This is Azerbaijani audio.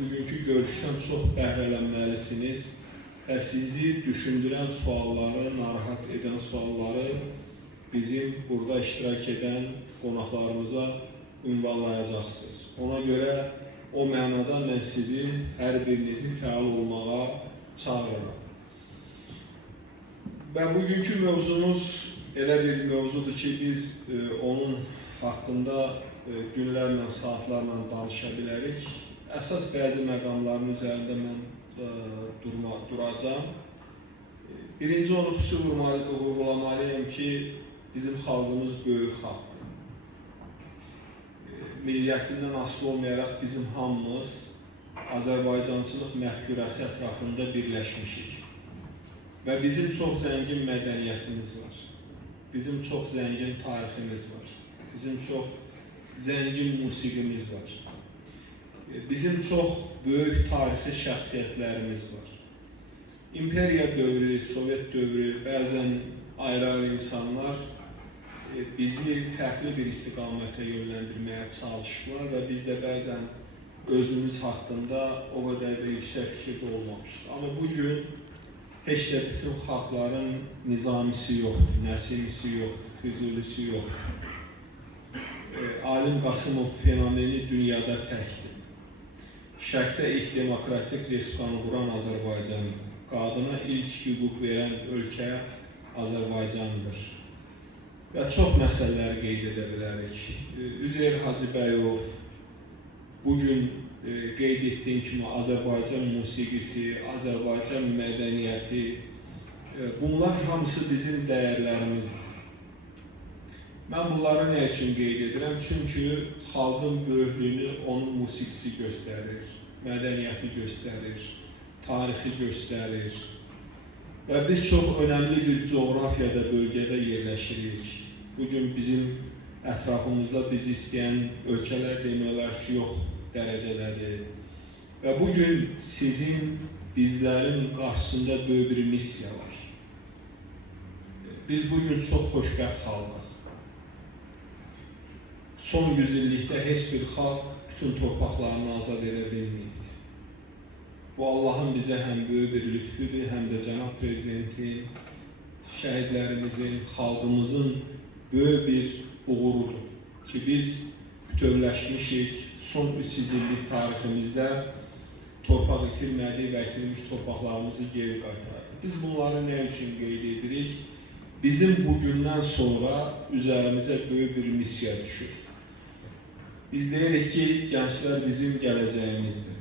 bugünkü görüşdən çox bəhrələnməlisiniz və sizi düşündürən sualları, narahat edən sualları bizim burada iştirak edən qonaqlarımıza ünvanlayacaqsınız. Ona görə o mənada mən sizi, hər birinizin fəal olmağa çağırıram. Və bugünkü mövzumuz elə bir mövzudur ki, biz onun haqqında günlərlə, saatlarla danışa bilərik. Əsas bəzi məqamların üzərində mən duracağım. Birinci onu xüsusi vurgulamalıyım ki, bizim xalqımız böyük xalqdır. Milliyyətindən asılı olmayaraq bizim hamımız Azərbaycançılıq məfkurəsi ətrafında birləşmişik. Və bizim çox zəngin mədəniyyətimiz var. Bizim çox zəngin tariximiz var. Bizim çox zəngin musiqimiz var. Bizim çox böyük tarixi şəxsiyyətlərimiz var. İmperiya dövrü, Sovet dövrü, bəzən ayrı-ayrı insanlar bizi fərqli bir istiqamətə yönləndirməyə çalışdılar və biz də bəzən özümüz haqqında o qədər də yüksək fikirdə olmamışıq. Amma bugün heç də bütün xalqların nizamisi yoxdur, nəsimisi yoxdur, Füzulisi yoxdur. Alim Qasımov fenomeni dünyada təkdir. Şərqdə ilk demokratik respublikanı quran Azərbaycandır. Qadına ilk hüquq verən ölkə Azərbaycandır. Və çox məsələlər qeyd edə bilərik. Üzeyir Hacıbəyov bugün qeyd etdiyim kimi Azərbaycan musiqisi, Azərbaycan mədəniyyəti, bunlar hamısı bizim dəyərlərimizdir. Mən bunları nə üçün qeyd edirəm? Çünki xalqın böyüklüyünü onun musiqisi göstərir, mədəniyyəti göstərir, tarixi göstərir. Və biz çox önəmli bir coğrafiyada, bölgədə yerləşirik. Bugün bizim ətrafımızda bizi istəyən ölkələr demək olar ki, yox dərəcədədir. Və bugün sizin, bizlərin qarşısında böyük bir missiya var. Biz bugün çox xoşbəxt xalqıq. Son yüzillikdə heç bir xalq bütün torpaqlarını azad edə bilməyib. Bu Allahın bizə həm böyük bir lütfüdür, həm də Cənab Prezidentin, şəhidlərimizin, xalqımızın böyük bir uğurudur ki, biz bütövləşmişik, son 300 illik tariximizdə torpaq itirmədik və itirmiş torpaqlarımızı geri qaytardık. Biz bunları nə üçün qeyd edirik? Bizim bugündən sonra üzərimizə böyük bir missiya düşür. Biz deyirik ki, gənclər bizim gələcəyimizdir.